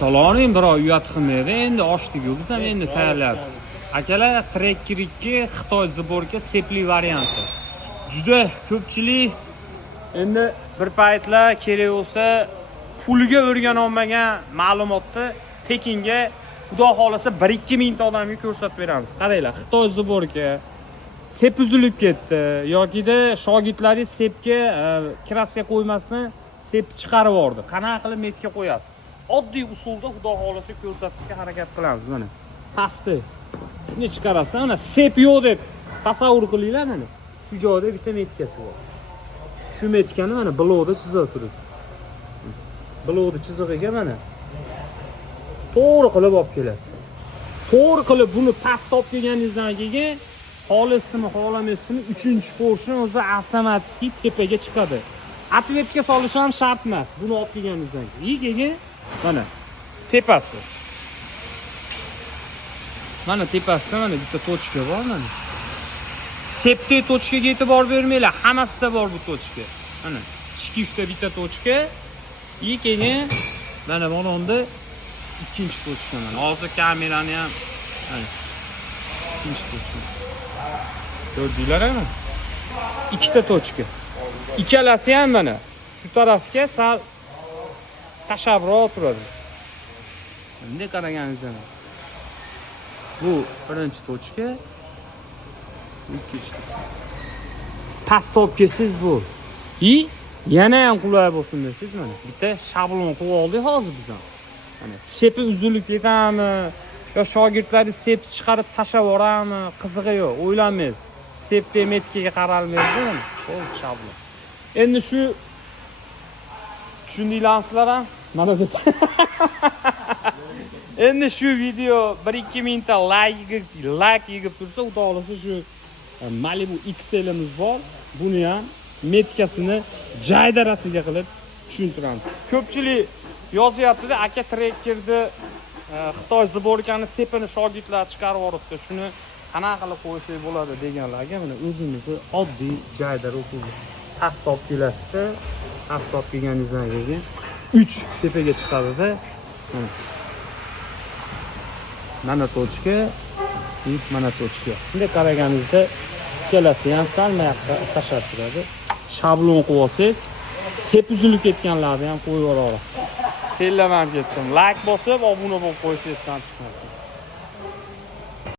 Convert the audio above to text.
Salonning birov uyat qilmaydi. Endi ochdik-ku biz ham endi tayyorlayapmiz. Akalar, Tracker 2 Xitoy sborka sepli varianti. Juda ko'pchilik endi bir paytlar kerak bo'lsa puliga o'rgan olmagan ma'lumotni tekinga xudo xolasa 1-2 mingta odamga ko'rsatib beramiz. Qaranglar, Xitoy sborka sep uzilib ketdi yokida shogirdlaringiz sepga kraska qo'ymasdan sepni chiqarib yubordi. Qanaqa qilib metga qo'yasiz? Oddiy usulda xudo xolasa ko'rsatishga harakat qilamiz. Mana pastni shuni chiqarasiz. Mana sep yo'q deb tasavvur qilinglar. Mana shu joyda bitta metkasi bor. Shu metkani mana blokda chizib turibdi. Blokda chizig'iga mana to'g'ri qilib olib kelasiz. To'g'ri qilib buni past olib kelganingizdan keyin xolisimi, xolamaysizmi, 3-qo'shin o'zi avtomatik tepaga chiqadi. Atletga solish ham shart emas. Buni olib kelganingizdan keyin mana tepasi. Mana tepasida mana bitta tochka bor mana. Sepli tochkaga e'tibor bermanglar, hammasida bor bu tochka. Mana shkifda bitta tochka, keyin mana buningda ikkinchi tochka mana. Hozir kamerani ham mana ikkinchi tochka. Ko'rdinglarmi? Ikkita tochka. Ikkalasi ham mana shu tarafga sal tashabroq turadi. Endi qaraganingizda bu birinchi tochka, ikkinchi. Past olib kelsiz bu. Yana ham qulay bo'lsin desiz mana. Bitta shablon qo'yib oldik hozir biz ham. Mana sepi uzilib ketadimi yo shogirdlaringiz sepni chiqarib tashlab yuboradimi, qizig'i yo'q, o'ylamaysiz. Sepni metkaga qaralmaydi mana. Qo'l shablon. Endi shu tushundinglarsizlar ham? Mana deb. Endi shu video 1-2 mingta like yig'ib tursa, xudo xolasa shu Malibu XL'imiz bor. Buni ham metkasini jaydarasiga qilib tushuntiramiz. Ko'pchilik yozyapti-da, aka Tracker'ni Xitoy sborkani sepini shogirdlar chiqarib yuboribdi. Shuni qanaqa qilib qo'ysak bo'ladi deganlarga mana o'zimizni oddiy jaydar usulda past olib kelasizda, past olib kelganingizdan keyin 3 tepaga chiqadi-da. Mana tochka, mana tochka. Bunday qaraganingizda ikkalasi ham sal mayaqqa tashlab turadi. Shablon qo'yib olsangiz, sep uzilib ketganlarni ham qo'yib yuborasiz. Tellamam ketdim. Like bosib, obuna bo'lib qo'ysangiz ham chiqadi.